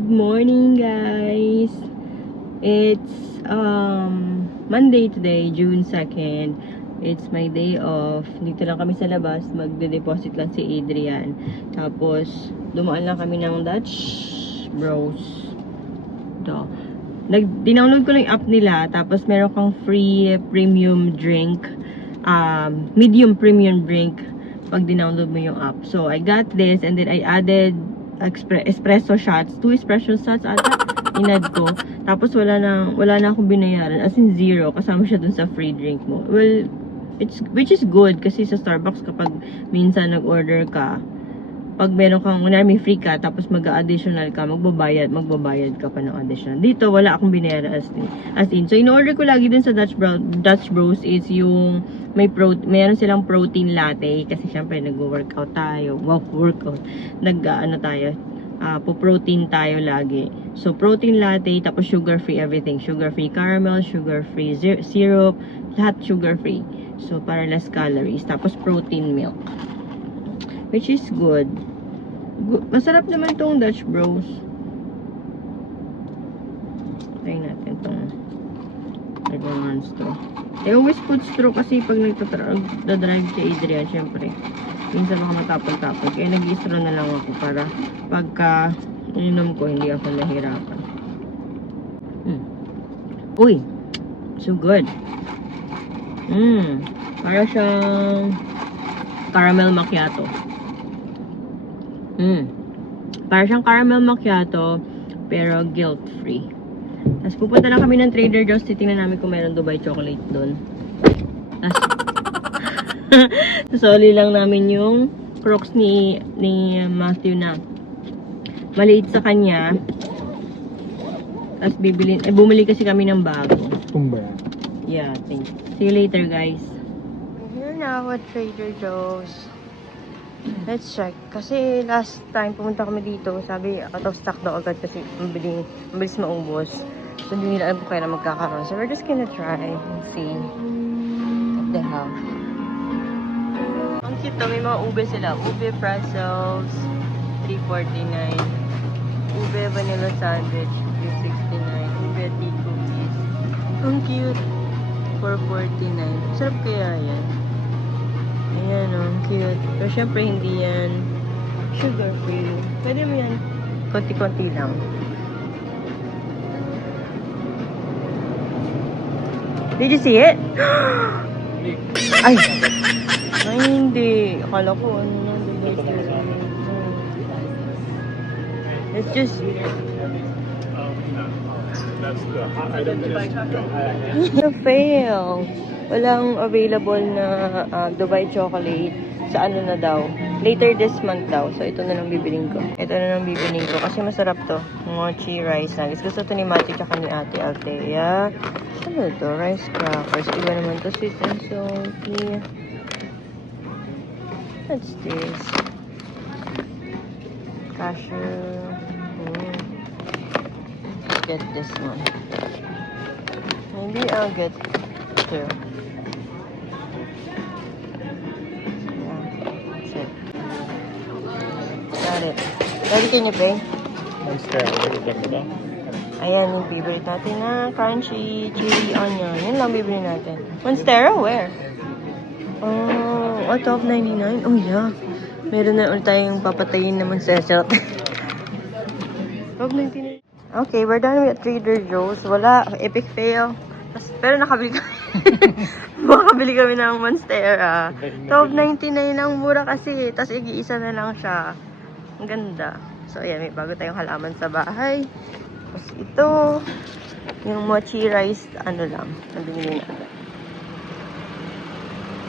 Good morning, guys. It's Monday today, June 2nd. It's my day off. Dito lang kami sa labas. Magde-deposit lang si Adrian. Tapos, dumaan lang kami ng Dutch Bros. Ito. Dinownload ko lang yung app nila. Tapos, meron kang free premium drink. Medium premium drink pag dinownload mo yung app. So, I got this and then I added espresso shots. 2 espresso shots ata inad ko. Tapos wala na akong binayaran. As in 0. Kasama siya dun sa free drink mo. Well, which is good kasi sa Starbucks kapag minsan nag-order ka, pag meron kang, may free ka, tapos mag-additional ka, magbabayad ka pa ng additional. Dito, wala akong binayaran as in. So, in-order ko lagi dun sa Dutch Bros is yung meron silang protein latte kasi syempre nag-workout tayo. Po-protein tayo lagi. So, protein latte, tapos sugar-free everything. Sugar-free caramel, sugar-free syrup, lahat sugar-free. So, para less calories. Tapos, protein milk. Which is good. Masarap naman tong Dutch Bros. Try natin tong Everyone's straw. I always put straw kasi pag nagdadrive si Adrian, syempre minsan baka matapon-tapon. Kaya nag-i-straw na lang ako para pagka ininom ko, hindi ako nahirapan. Uy! So good. Para siyang caramel macchiato. Para siyang caramel macchiato, pero guilt-free. Tapos pupunta lang kami ng Trader Joe's. Titingnan namin kung meron Dubai chocolate doon. Sasoli lang namin yung Crocs ni Matthew na maliit sa kanya. Tapos bumili kasi kami ng bago. Yeah, thanks. See you later, guys. I'm here now at Trader Joe's. Let's check. Kasi last time pumunta kami dito, sabi out of stock daw agad kasi mabilis maubos. So hindi nila alam kung kailan magkakaroon. So we're just gonna try and see what they have. Ang cute to, may mga ube sila. Ube pretzels, $3.49. Ube vanilla sandwich, $3.69. Ube tea cookies. Ang cute. $4.49. Sarap kaya yan. Ayan o, cute. Pero syempre hindi yan sugar free. Pwede mo yan konti-konti lang. Did you see it? Ay! Ay, hindi. Akala ko ano lang. Let's just... Fail! Walang available na Dubai chocolate sa ano na daw. Later this month daw. So, ito na lang bibiling ko. Kasi masarap to. Mochi rice nuggets. Gusto to ni Mati tsaka ni Ate Althea. Ano to? Rice crackers. Iba naman to. Sweet and salty. What's this? Cashew. Let's get this one. Maybe I'll get two. Daddy, can you pay? Monstera. Ayan, yung favorite natin na crunchy chili onion. Yun lang bibili natin. Monstera, where? Oh, $12.99? Oh, yeah. Meron na ulit tayong papatayin na Monstera. $12.99. Okay, we're done with Trader Joe's. Wala, epic fail. Pero nakabili kami. Makabili kami ng Monstera. $12.99 ang mura kasi. Tapos igi-isa na lang siya. Ang ganda. So, ayan, may bago tayong halaman sa bahay. Tapos ito, yung mochi rice, ano lang, nabili natin.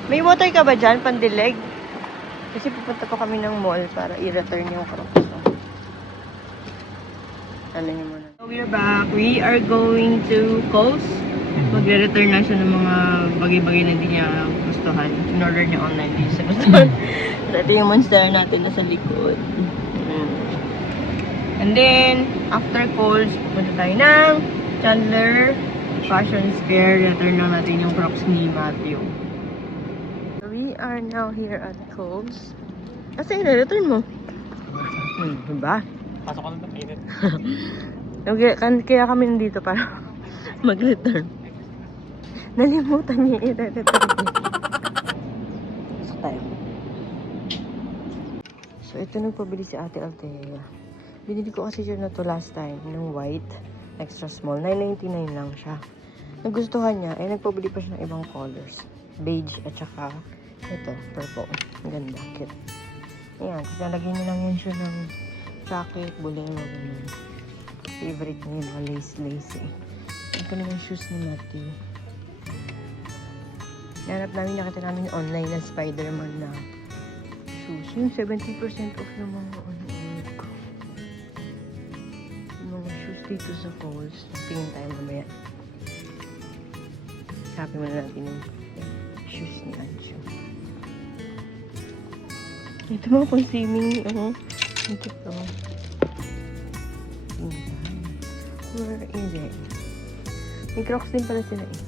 May water ka ba dyan, pandilig? Kasi pupunta pa kami ng mall para i-return yung Crocs. Ano nyo muna. So, we're back. We are going to Kohl's. Magre-return na siya ng mga bagay-bagay na hindi niya gustuhan. In-order niya online. Hindi siya gustuhan. Ito yung Monstera natin nasa likod. And then, after Kohl's, pupunta tayo ng Chandler Fashion Square. Return lang natin yung Crocs ni Matthew. We are now here at Kohl's. Kasi, return mo. Diba? Pasok ka na doon, init. Kaya kami nandito para mag-return. Nalimutan niya i-return. Pasok tayo. So, ito nagpabili si Ate Althea. Binili ko kasi siya na to last time, ng white, extra small. $9.99 lang siya. Nagustuhan niya, nagpabili pa siya ng ibang colors. Beige at saka ito, purple. Ang ganda, cute. Ayan, tapos nalagyan niya lang yan siya ng jacket, bolero, ganyan. Favorite niya yung lace-lace eh. Ito naman yung shoes ni Matthew. Nanap namin, nakita namin yung online na Spider-Man na shoes. Yung 70% off ng mga ko. Yung mga shoes dito sa Kohl's. Tingin tayo mamaya. Sabi mo na natin yung shoes ni Ancho. Ito mga pang swimming. Ito to. Where is it? May Crocs din pala sila eh.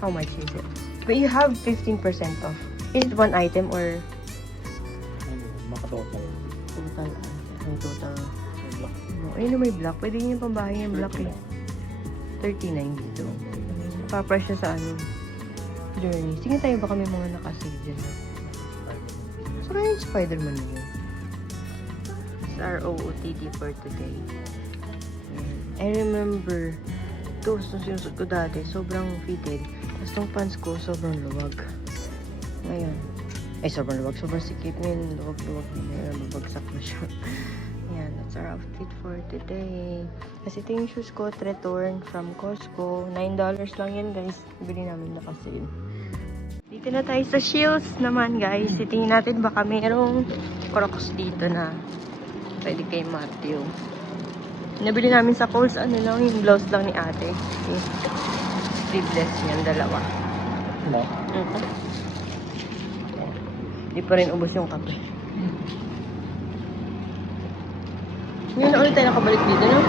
How much is it? But you have 15% off. Is it one item or Makatotal. total? Ang total. Ayun na may black. Pwede nyo yung pambahay yung black eh. 39 dito. Pa-price siya sa ano. Journey. Sige tayo baka may mga nakasave dyan. So kaya yung Spider-Man na yun. It's our OOTD for today. I remember ito, sinusot ko dati, sobrang fitted. Tapos tong pants ko, sobrang luwag. Ngayon, sobrang luwag, sobrang sikip ngayon. Luwag-luwag na ngayon, babagsak na siya. Ayan, that's our outfit for today. Kasi ito yung shoes ko, return from Costco. $9 lang yan, guys. Bili namin na kasi. Dito na tayo sa Shields naman, guys. Tingin natin baka mayroong Crocs dito na pwede kay Matthew. Nabili namin sa Kohl's, ano lang, yung blouse lang ni ate. Yung sleeveless yan, dalawa. No? Di pa rin ubos yung kape. Ngayon na ulit tayo nakabalik dito, no?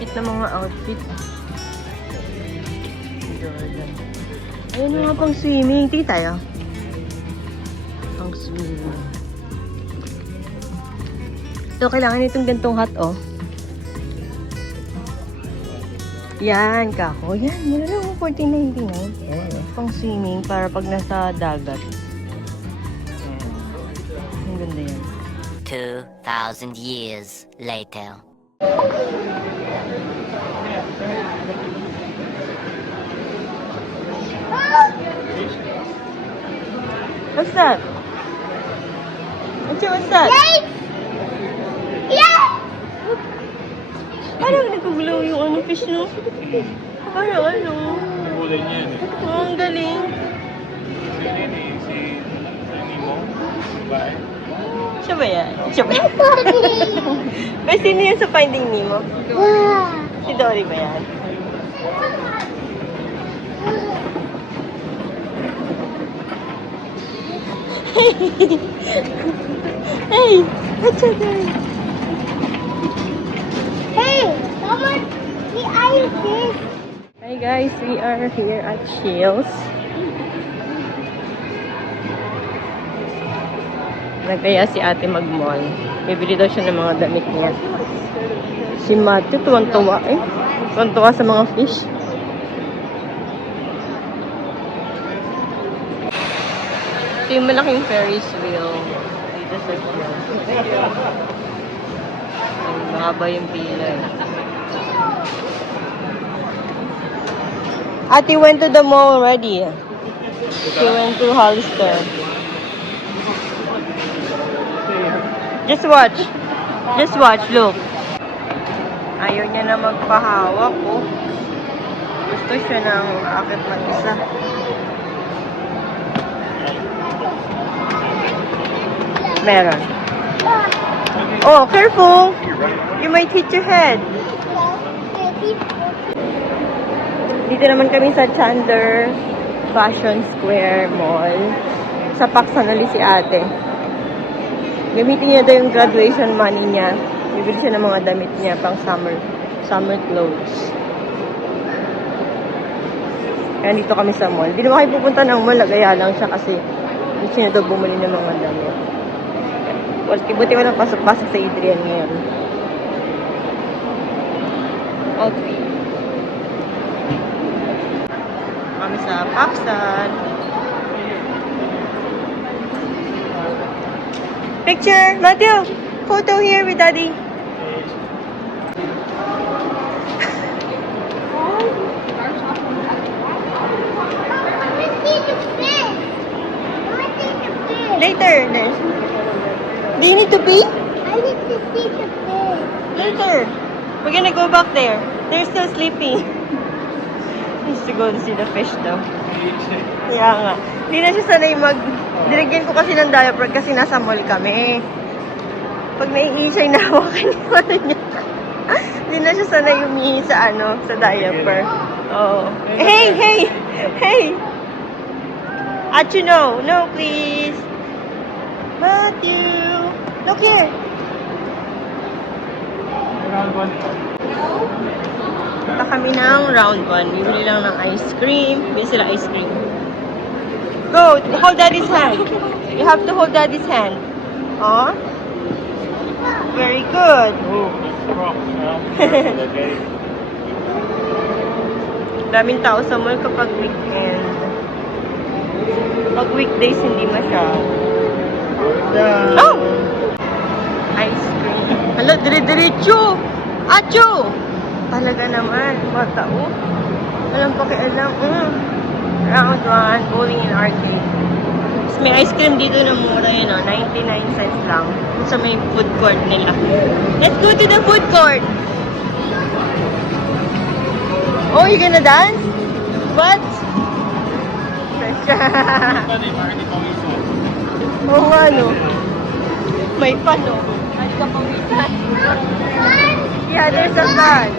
Kit na mga outfit. Jordan. Ayun yung nga pang swimming. Tingin tayo. Pang swimming. Ito, kailangan itong gantong hat, oh. Yan, kako. Yan, mura lang, $14.99. Pang swimming para pag nasa dagat. Yan. Ang ganda yan. 2,000 years later. What's that? What's that? Yeah! Parang nag-glow yung ano, fish, no? Parang ano? Kulay niya yan eh. Oh, ang galing. Si Nemo, babae. Siya ba yan? Siya ba yan? Pero sino yan sa Finding Nemo? Wow! Si Dory ba yan? Hey! What's your doing? Hey! Someone, the ice is. Hi guys, we are here at Shields. Nagkaya si ate mag-mall. Bibili daw siya ng mga damit niya. Si Matthew, tuwan-tuwa eh. Tuwan-tuwa sa mga fish. Ito yung malaking Ferris wheel. Dito sa Shields. Mahaba yung pila. Ate went to the mall already. She went to Hollister. Just watch. Just watch, look. Ayaw niya na magpahawak, oh. Gusto siya ng akit mag-isa. Meron. Oh, careful! You might hit your head. Dito naman kami sa Chandler Fashion Square Mall. Sa Paksan ulit si ate. Gamitin niya daw yung graduation money niya. Bibili siya ng mga damit niya pang summer clothes. Kaya dito kami sa mall. Hindi naman kayo pupunta ng mall, nagaya lang siya kasi gusto niya daw bumili ng mga damit. Buti walang pasok-pasok sa Adrian ngayon. Outfit. Kami sa Pakistan. Picture! Matthew! Photo here with Daddy. Later. Do you need to pee? I need to see the fish. Later. We're gonna go back there. They're still sleeping. Needs to go to see the fish though. Kaya nga. Hindi na siya sanay Dinagyan ko kasi ng diaper kasi nasa mall kami. Pag naiihi siya, inahawakan niya. Hindi na siya sanay umihi sa sa diaper. Oo. Hey! Achu, no. No, please. Matthew. Look here. Round 1. Punta kami ng round 1. Bibili lang ng ice cream. Bili sila ice cream. Go! Hold Daddy's hand. You have to hold Daddy's hand. Oh. Very good. Oh, strong. Okay. Daming tao sa mall kapag weekend. Pag weekdays, hindi masyado. Oh! Ice cream. Hala, dire-diretso! Acho! Talaga naman. Bata, oh. Walang pakialam. Round 1, bowling in arcade. Tapos may ice cream dito na mura yun, 99 cents lang. Sa may food court nila. Let's go to the food court! Oh, you gonna dance? What? Oo nga, no? May pan, no? At kapawisan. Yeah, there's a fan.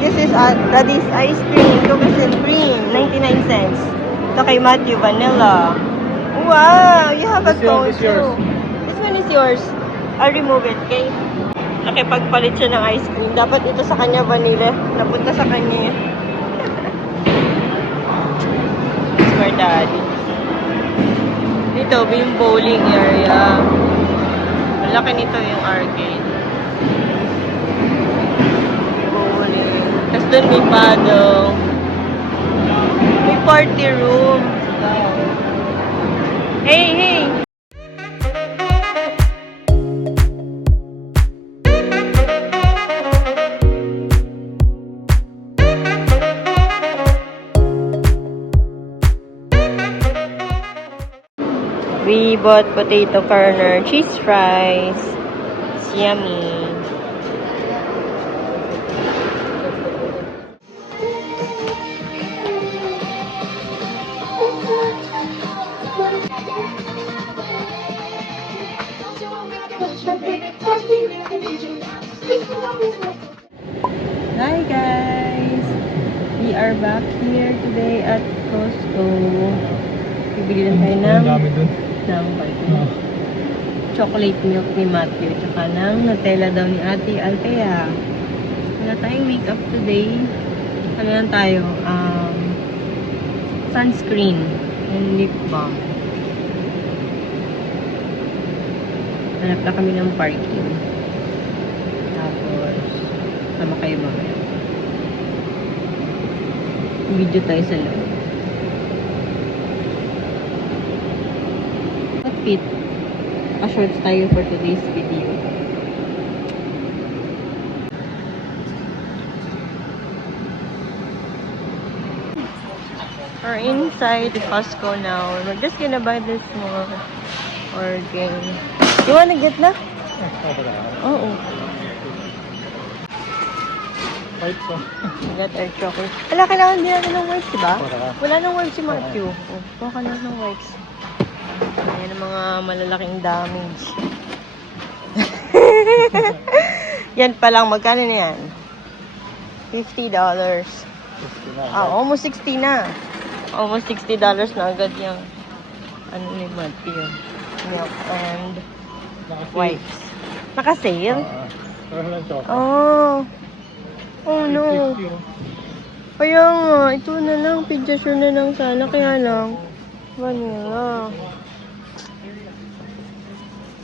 This is Daddy's ice cream, cookies and cream, 99 cents. Ito kay Matthew, vanilla. Wow, you have a cone This yours. too. This one is yours. I'll remove it, okay? Nakipagpalit siya ng ice cream. Dapat ito sa kanya, vanilla. Napunta sa kanya. It's for Daddy. Dito, yung bowling area. Malaki nito yung arcade. Tapos doon may paddle. May party room. Hey! We bought potato corner, cheese fries. It's yummy. Hi guys! We are back here today at Costco. Bibili lang tayo ng chocolate milk ni Matthew tsaka ng Nutella daw ni Ate Althea. Wala tayong makeup today. Ano lang tayo? Sunscreen and lip balm. Hanap na kami ng parking. Tapos sama kayo mamaya. Video tayo sa loob. Outfit. Naka-shorts tayo for today's video. We're inside the Costco now. We're just gonna buy this small organ. You wanna get na? Oo. Right, so. That our chocolate. Wala, kailangan din natin ng wipes, diba? Wala. Wala nang wipes si Matthew. Oh, baka na ng wipes. Ayan ang mga malalaking damage. Yan pa lang. Magkano na yan? $50. Almost 60 na. Almost $60 na agad yung ano ni Matthew. Milk and wipes. Naka-sale? Oh. Oh no. Kaya nga, ito na lang. Pediasure na lang sana. Kaya lang, vanilla.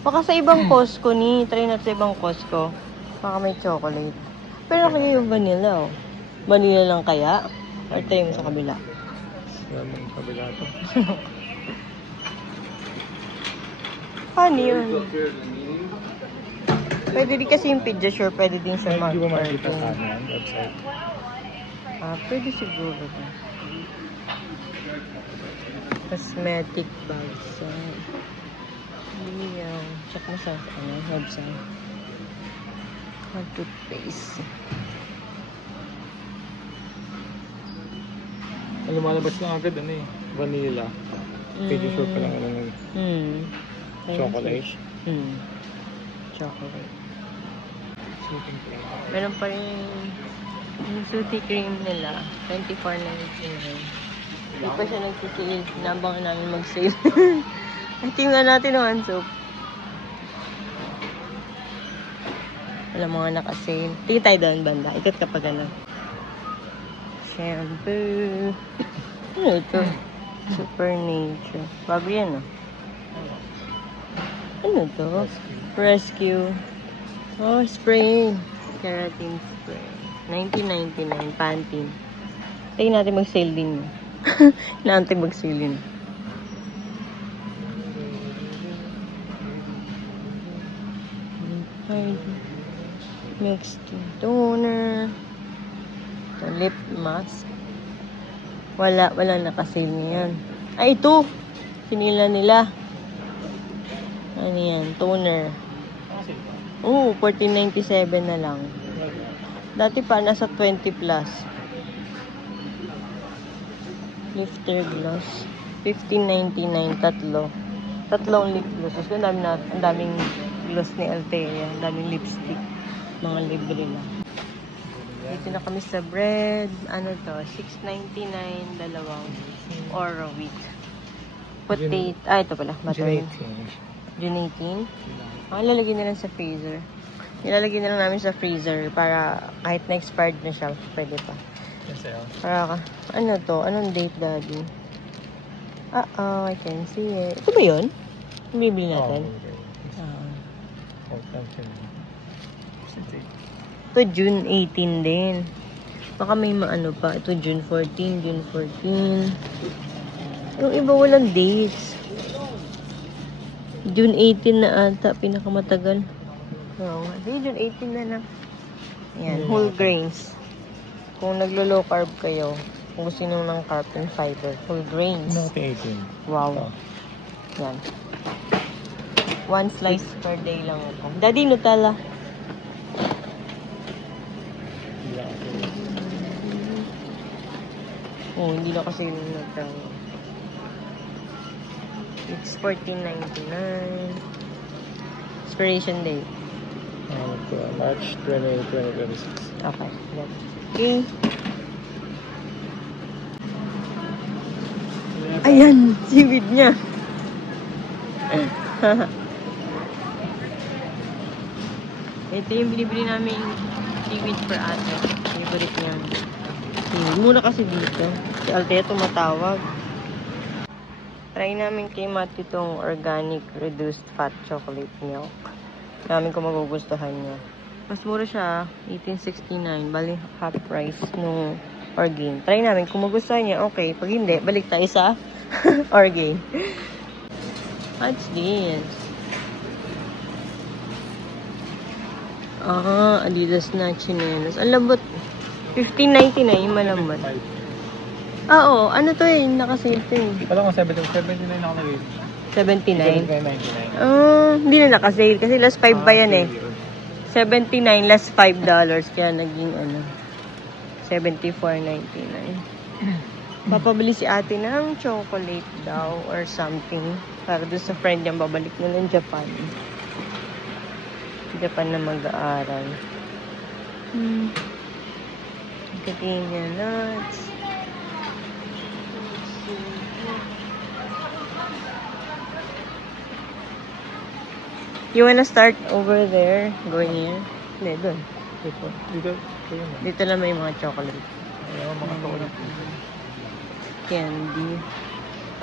Baka sa ibang Costco ni. Try natin sa ibang Costco. Baka may chocolate. Pero kaya yung vanilla, oh. Vanilla lang kaya? Or try mo sa kabila? Yung kabila to. Paano yun? Pwede din kasi yung Pediasure, pwede din siya Hindi ba mag-parking. makikita sa ano yan, website? Pwede siguro ba? Cosmetic bags. Check mo sa website. Toothpaste. Lumalabas lang agad ano eh. Vanilla. Pediasure pa lang ano ng chocolate. Chocolate. Soothing cream. Meron pa rin yung Soothing cream nila. $24.99. Hindi pa siya nagsisale. Nabangan namin mag-sale. Ay, tingnan natin naman soap. Wala mga naka-sale. Tingin tayo doon banda. Ikot kapag ano. Shampoo. Ano ito? Super Nature. Bago yan, oh. Ano to? Rescue. Oh, spray. Keratin spray. $19.99. Pantene. Tingnan natin mag-sale din. Naantay mag-sale din. Milk skin toner. The lip mask. Wala nakasale niyan. Ay, ito! Sinila nila. Ano yan? Toner. Oo, $14.97 na lang. Dati pa, nasa 20 plus. Lifter gloss. $15.99, tatlo. Tatlong lip glosses. Ang daming gloss ni Altea. Ang daming lipstick. Mga libre lang. Dito na kami sa bread. Ano to? $6.99, dalawang Oro wheat. Potato. Ito pala. June June 18. Lalagyan na lang sa freezer. Nilalagyan na lang namin sa freezer para kahit na-expired na siya, pwede pa. Para ano to? Anong date, Daddy? I can see it. Ito ba yun? Yung bibili natin? Ito June 18 din. Baka may maano pa. Ito June 14, June 14. Yung iba walang dates. June 18 na ata, pinakamatagal. Oo nga. June 18 na lang. Ayan, whole grains. Kung naglo-low carb kayo, kung gusto nyo ng carb and fiber, whole grains. Nothing 18. Wow. Yan. 1 slice per day lang ito. Daddy, Nutella. Oh, hindi na kasi yung Nutella. It's $14.99. Expiration date. March 20, 2026. Okay. Okay. Ayan, seaweed niya. Ito yung binibili namin seaweed per ate. Favorite niya. Muna kasi dito. Si Altea tumatawag. Try namin kay Matthew itong organic reduced fat chocolate milk. Namin kung magugustuhan niya. Mas mura siya, $18.69. Bali, half price nung Orgain. Try namin kung magustuhan niya, okay. Pag hindi, balik tayo sa Orgain. What's this? Adidas na chinelas. Ang labot. $15.99 yung malambot. Oo, ano to eh, nakasale to eh. Wala kang 79 nakalagay. 79. 79.99. Hindi na nakasale kasi last 5 pa yan eh. 79 less $5 kaya naging ano 74.99. Papabili si ate ng chocolate daw or something para doon sa friend niyang babalik na ng Japan. Japan na mag-aaral. Katingin niya nuts. You wanna start over there? Going here? Hindi, doon. Dito. Dito lang may mga chocolate. Ayaw, mga chocolate. Candy.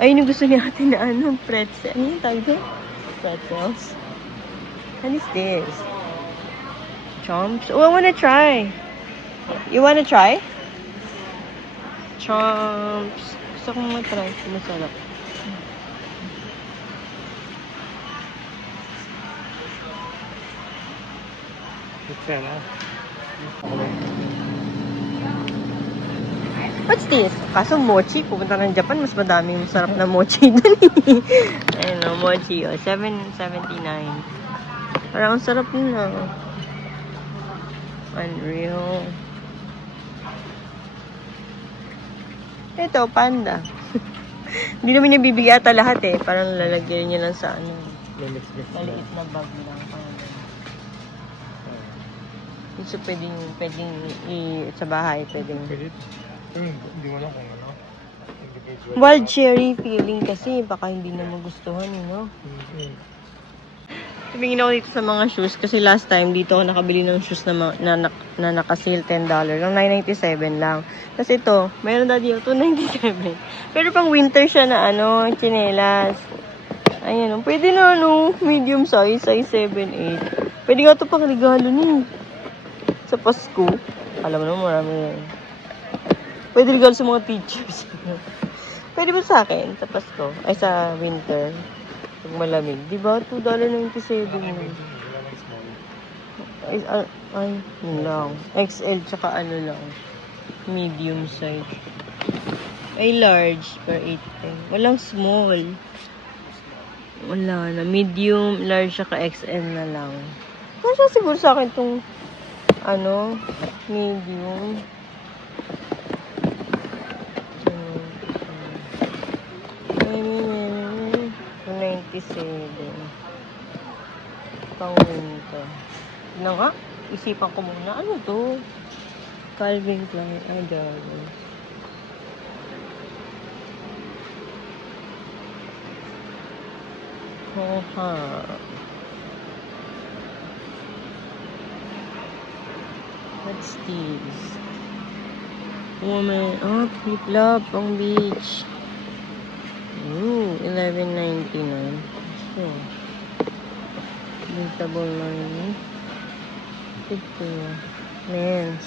Ayun yung gusto niya natin na ano, pretzel. Ano yung tawag doon? Pretzels. What is this? Chomps? Oh, I wanna try. You wanna try? Chomps. Gusto kong matry. Masarap. Excel, ha? What's this? Kaso mochi. Pupunta ng Japan, mas madaming masarap na mochi dun eh. Ayun o, mochi o. $7.79. Parang ang sarap nun o. Unreal. Ito, panda. Hindi naman niya bibigyan ata lahat eh. Parang lalagyan niya lang sa ano. Mix. Maliit na bag lang. So, pwedeng sa bahay, pwedeng. Pwede. Hindi mo lang kung ano. Individual. Wild cherry feeling kasi, baka hindi na magustuhan, no? Tumingin ako dito sa mga shoes kasi last time dito ako nakabili ng shoes na naka-sale $10. Ang $9.97 lang. Kasi ito, mayroon dati yung $2.97. Pero pang winter siya na ano, tsinelas. Ayan, pwede na ano, medium size 7-8. Pwede nga ito pang regalo nun. Sa Pasko. Alam mo naman, marami yan. Pwede regalo sa mga teachers. Pwede ba sa akin? Sa Pasko? Ay, sa winter. Pag malamig. Diba? $2.97 na. Ay, yun lang. XL tsaka ano lang. Medium size. Ay, large. Per 8. Walang small. Wala na. Medium, large, tsaka XL na lang. Masya siguro sa akin itong ano, medium. $97. Pang winter. Ano nga? Isipan ko muna. Ano to? Calvin Klein. Ay, Jarvis. Oha. What's this? Woman. Oh, flip-flop pang beach. Ooh, $11.99. So, vegetable money. Ito. Men's.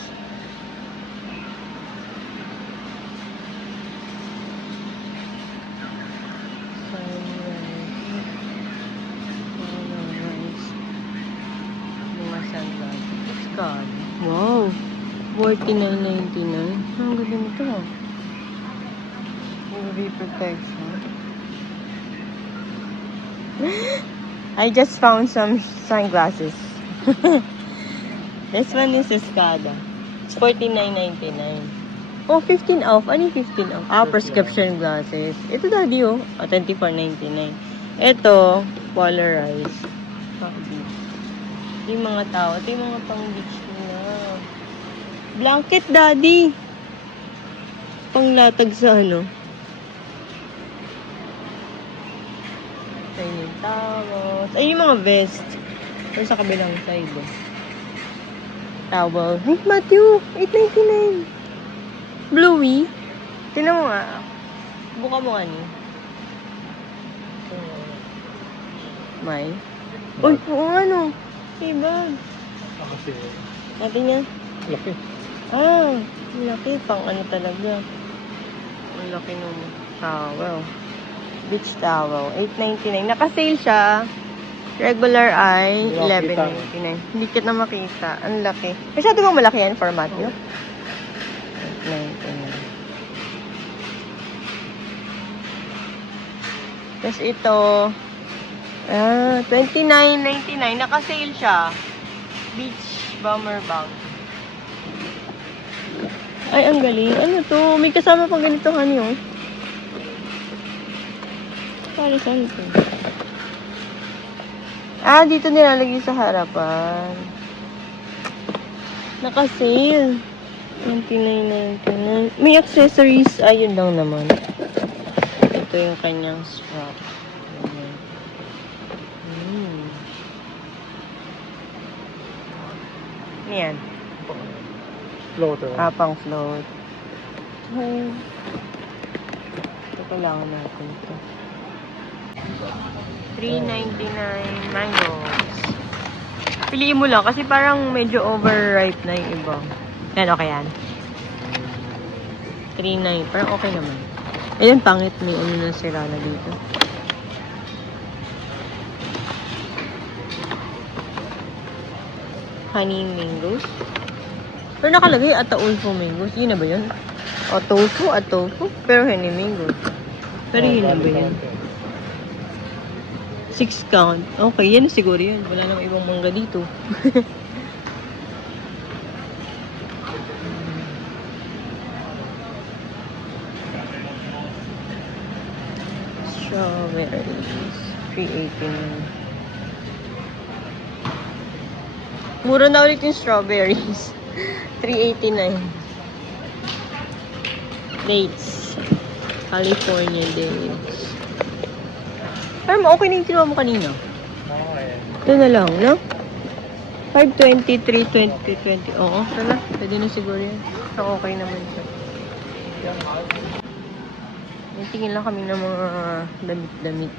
Mga sunglasses. It's God. Wow! $49.99. Ang ganda nito. UV protection. I just found some sunglasses. This one is Escada. It's $49.99. Oh, 15 off. Ano yung 15 off? Ah, prescription glasses. Ito daddy oh. $24.99. Ito, polarized. Ito yung mga tao. Ito yung mga pang beach nila. Blanket daddy. Panglatag sa ano. Ayun yung towels. Ayun yung mga vest. Ito sa kabilang side. Towel. Hey, Matthew! $8.99. Bluey. Tinan mo nga. Buka mo nga ni. May. Uy, oo ano. Hey, bag. Kasi, Natin niya. laki. Ah, laki. Pang ano talaga. Ang laki nung towel. Beach towel. $8.99. Naka-sale siya. Regular ay $11.99. Hindi kita makita. Ang laki. Masyado bang malaki yan for Matthew? $8.99. Tapos ito, 29.99. Naka-sale siya. Beach bomber bag. Ay, ang galing. Ano to? May kasama pang ganito, honey, oh. Para saan to? Dito nilalagay sa harapan. Naka-sale. 29.99. May accessories. Ayun lang naman. Ito yung kanyang strap. Ayan. Ayan. Floater. Pang float. Ito kailangan natin ito. 3.99 mangoes. Piliin mo lang kasi parang medyo overripe na yung iba. Yan, okay yan. 3.9. Parang okay naman. Ayun, pangit. May ano na sira na dito. Honey mangoes. Pero nakalagay Ataulfo mangoes. Yun na ba yun? Ataulfo. Pero honey mangoes. Pero yun na ba yun? 6 count. Okay, yan siguro yun. Wala namang ibang mangga dito. Strawberries. 3.89. Mura na ulit yung strawberries. 3.89. Dates. California dates. Pero okay na yung kinuha mo kanina. Okay. Ito na lang, no? 5.20, 3.20, 20. Oo, tala. Pwede na siguro yan. So, okay naman siya. May tingin lang kami ng mga damit-damit.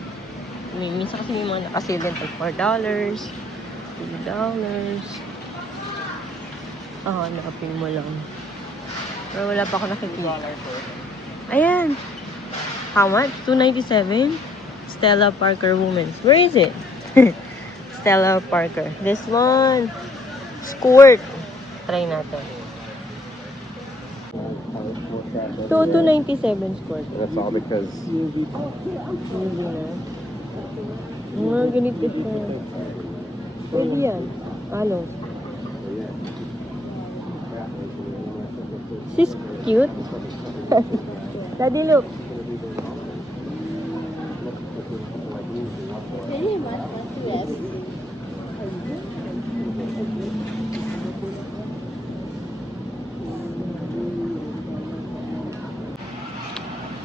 Minsan kasi may mga nakasale din tag $4, $3. Hanapin mo lang. Pero wala pa ako nakikita. Ayan. How much? $2.97? Stella Parker Women's. Where is it? Stella Parker. This one. Squirt. Try natin. So, $2.97 squirt. That's all because UV na. Mga ganito siya. Pwede yan. Ano? She's cute. Daddy, look.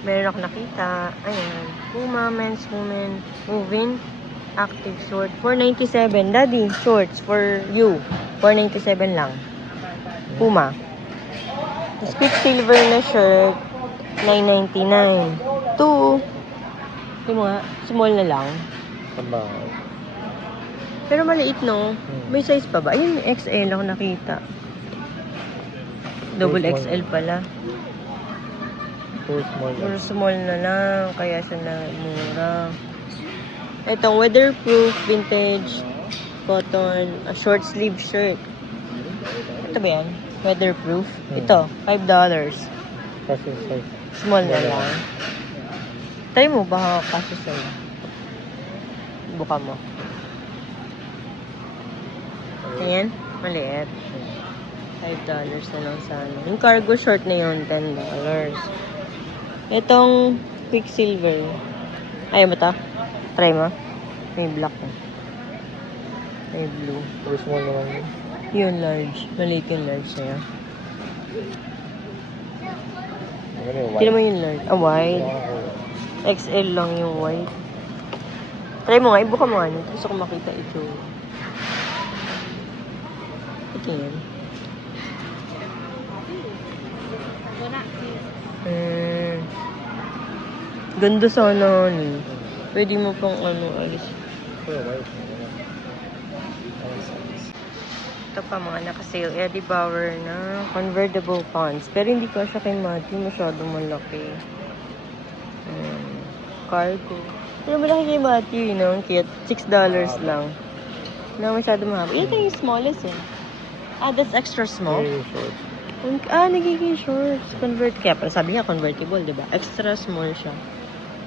Meron ako nakita. Ayan. Puma Men's Women Moving Active Short. $4.97. Daddy, shorts for you. $4.97 lang. Puma. Tapos Quicksilver na shirt. $9.99. Ito mo nga. Small na lang. sabay. Pero maliit, no? May size pa ba? Ayun, XL ako nakita. Double XL pala. Too small. Puro small na lang, kaya siya na mura. Itong weatherproof vintage cotton short sleeve shirt. Ito ba yan? Weatherproof? Ito, $5. Kasi size. Small na lang. Try mo, baka kasi sa'yo. Buka mo. Ayan, maliit. $5 na lang sana. Yung cargo short na yun, $10. Itong Quicksilver. Ayaw mo to? Try mo. May black eh. May blue. Too small naman yun. Yun, large. Maliit yung large sa'yo. Ano yung Hindi naman yung large. Wide. XL lang yung white. Try mo nga. Ibuka mo nga. Gusto ko makita ito. Ito yan. Ganda sana ni. Pwede mo pang alis. Ito pa mga naka-sale. Eddie Bauer na convertible pants. Pero hindi ko siya kay Matthew. Masyadong malaki. Cargo. Pero malaki kay Matthew, you know. Cute. $6 lang. Na masyadong mahaba. Ito yung smallest eh. That's extra small. Very short. Nagiging shorts. Kaya pala sabi niya convertible, diba? Extra small siya.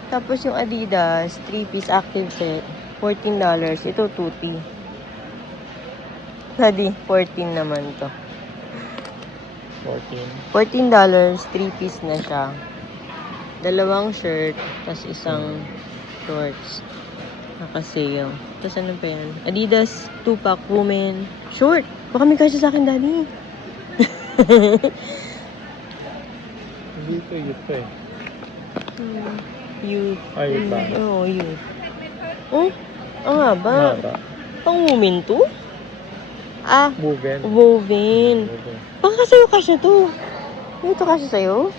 Tapos yung Adidas, 3-piece active set, $14. Ito, 2T. Daddy, 14 naman to. 14. $14, 3-piece na siya. Dalawang shirt, tas isang shorts. Naka-sale. Tas ano pa yan? Adidas 2-pack women short. Baka may kasya sa akin, Daddy. Hindi ito, ito eh. Youth. Ay, youth ba? Oo, youth. Oh, ang haba. Haba. Pang women to? Ah, Woven. woven. Woven. Baka sa'yo kasya to. Ito kasya sa'yo?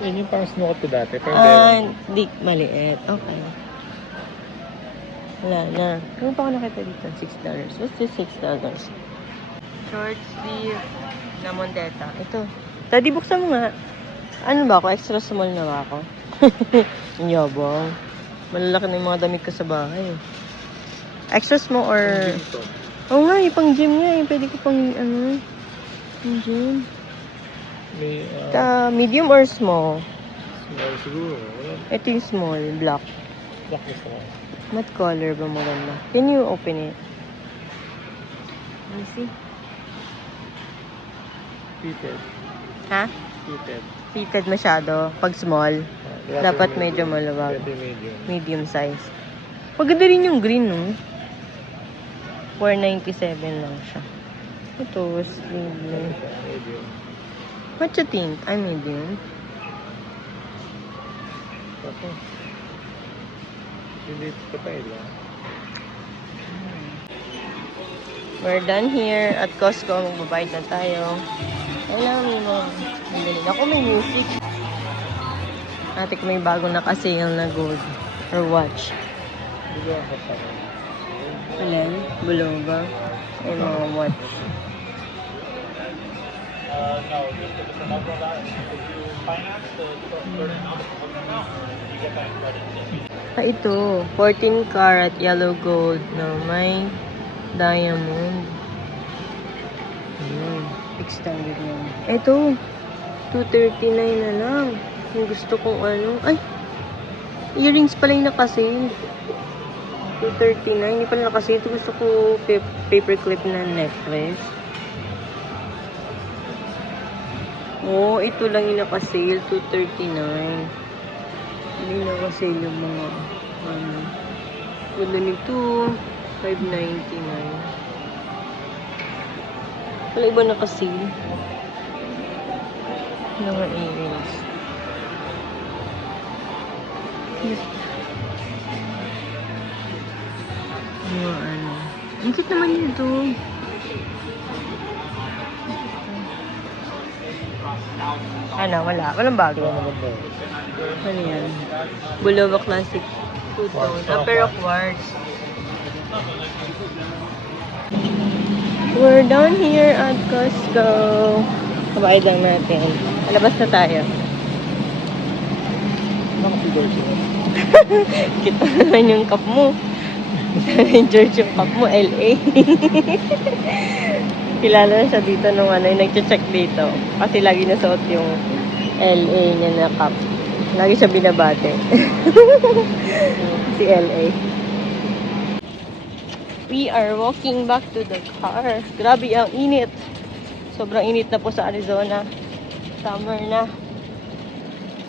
Yan yung parang sinukat ko dati. Pero Di, maliit. Okay. Wala na. Ano pa ako nakita dito? $6. What's this $6? Short sleeve na Mondeta. Ito. Daddy, buksan mo nga. Ano ba ako? Extra small na ba ako? Ang yabang. Malalaki na yung mga damit ko sa bahay. Extra small or... Oo nga, yung pang gym nga. Yung pwede ko pang, ano, pang gym. May, Medium or small? small siguro. Wala. Ito yung small, black. Black is small. What color ba maganda? Can you open it? Let me see. Fitted. Ha? Fitted. Fitted masyado. Pag small, dapat medyo malawag. Pwede medium. Medium size. Maganda rin yung green, no? $4.97 lang siya. Ito, sleeve. Medium. What's the tint? Ay, medium. Ako. Hindi ito pa ila. We're done here at Costco. Magbabayad na tayo. Alam mo, magaling ako may music. Ate ko may bagong naka-sale na gold or watch. Hindi ko ako pa. Alin? Bulo ba? Ay, mga watch. No, just if it's another one, if you finance the certain amount you get that credit. Ito, 14 karat yellow gold na may diamond. Ayan, extended yan. Ito, $239 na lang. Yung gusto kong ano, ay, earrings pala yung nakasale. $239, hindi pala nakasale. Ito gusto ko paperclip na necklace. Oh, ito lang yung nakasale, $239. Hindi nakasale yung mga, ano. Ganda nito, $599. Wala iba nakasale. Mga earrings. Mga ano. Ang cute naman nito. Ano, wala. Walang bago. Ano yan? Bulova Classic two-tone. Pero quartz. We're done here at Costco. Kabayad lang natin. Alabas na tayo. Nakapigor siya. Kita naman yung cup mo. George yung cup mo, LA. Kilala na siya dito nung ano, yung nag-check dito. Kasi lagi nasuot yung LA niya na cup. Lagi siya binabate. Si LA. We are walking back to the car. Grabe ang init. Sobrang init na po sa Arizona. Summer na.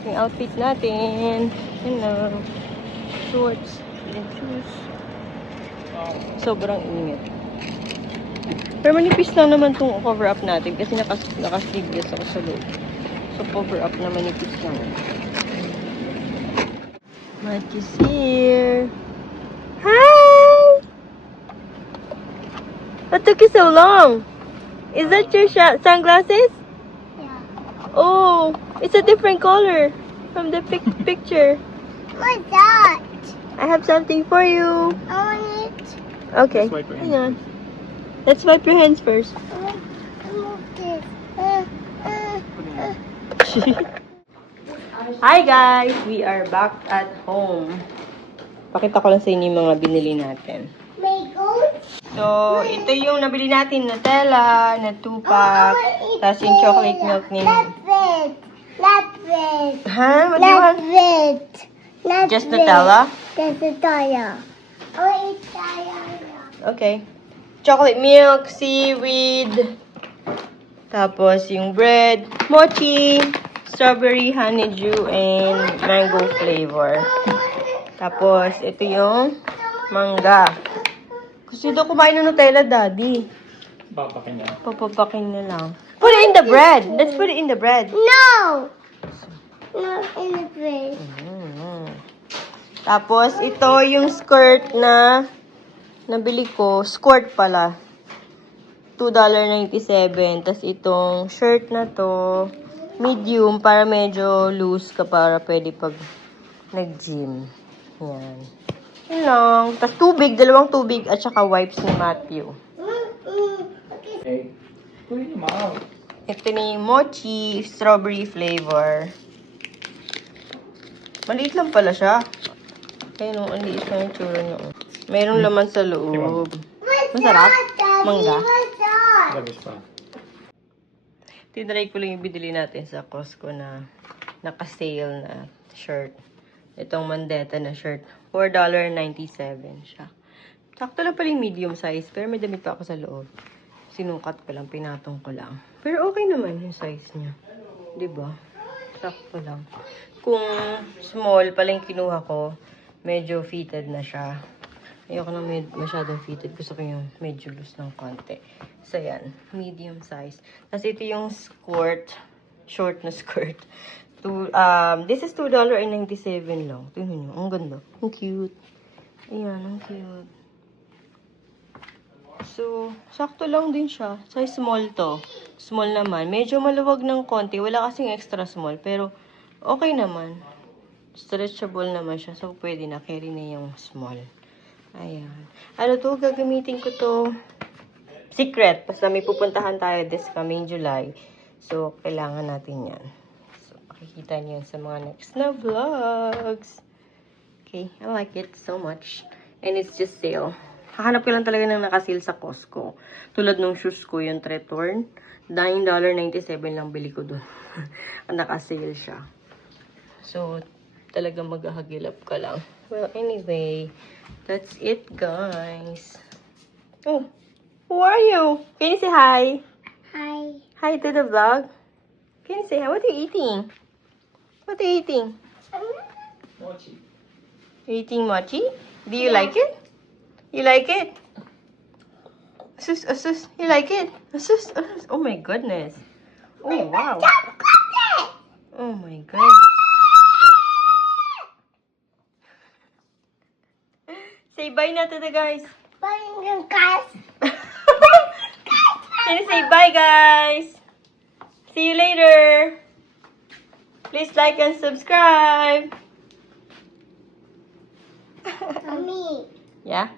Yung outfit natin. Yun na. Shorts. And shoes. Sobrang init. Pero manipis lang naman itong cover up natin kasi naka-sleeveless ako sa loob. So cover up na manipis lang. What is here? Hi! What took you so long? Is that your sunglasses? Yeah. Oh, it's a different color from the picture. What's that? I have something for you. I want it. Okay, Swipe your hang hands on. Let's wipe your hands first. I want this. Hi guys! We are back at home. Pakita ko lang sa inyo yung mga binili natin. Mangoes? So, ito yung nabili natin. Nutella, na 2-pack. Tapos yung chocolate milk ni... Lapid. Lapid. Ha? What do you want? Lapid. Not Just this. Nutella? Just Nutella. Oh, it's Nutella. Okay. Chocolate milk, seaweed. Tapos yung bread, mochi, strawberry, honeydew, and mango flavor. Tapos ito yung mangga. Gusto daw kumain ng Nutella, Daddy. Papakin niya. Papapakin na lang. Put it in the bread. Let's put it in the bread. No! Not in the fridge. Tapos, ito yung skirt na nabili ko. Skirt pala. $2.97. Tapos, itong shirt na to, medium, para medyo loose ka para pwede pag nag-gym. Yan. Yun lang. Tapos, tubig. Dalawang tubig at saka wipes ni Matthew. Okay. Clean them out. Ito ni mochi, strawberry flavor. Maliit lang pala siya. Ayun, ang liit lang yung tsura niya. Mayroong laman sa loob. Masarap. Mangga. Labis pa. Tinry ko lang yung binili natin sa Costco na naka-sale na shirt. Itong Mandeta na shirt. $4.97 siya. Sakto lang pala yung medium size, pero may damit pa ako sa loob. Sinukat ko lang, pinatong ko lang. Pero okay naman yung size niya. 'Di ba? Sakto lang. Kung small pala yung kinuha ko, medyo fitted na siya. Ayoko na masyadong fitted. Gusto ko yung medyo loose ng konti. So, yan. Medium size. Tapos ito yung skirt. Short na skirt. This is $2.97 lang. Tingnan nyo. Ang ganda. Ang cute. Ayan, ang cute. So, sakto lang din siya. Size small to. Small naman. Medyo maluwag ng konti. Wala kasing extra small. Pero, okay naman. Stretchable naman siya. So, pwede na. Carry na yung small. Ayan. Ano to? Gagamitin ko to. Secret. Basta may pupuntahan tayo this coming July. So, kailangan natin yan. So, makikita niyo yan sa mga next na vlogs. Okay. I like it so much. And it's just sale. Hahanap ko lang talaga ng naka-sale sa Costco. Tulad nung shoes ko, yung Tretorn. $9.97 lang bili ko dun. Naka-sale siya. So, talaga maghahagilap ka lang. Well, anyway, that's it, guys. Oh, who are you? Can you say hi? Hi. Hi to the vlog. Can you say hi? What are you eating? What are you eating? Mochi. You eating mochi? Do you like it? You like it? Asus, asus. You like it? Asus, asus. Oh my goodness. Oh, wow. Oh my god. Say bye na to the guys. Bye, guys. Can you say bye, guys? See you later. Please like and subscribe. Mommy. Yeah?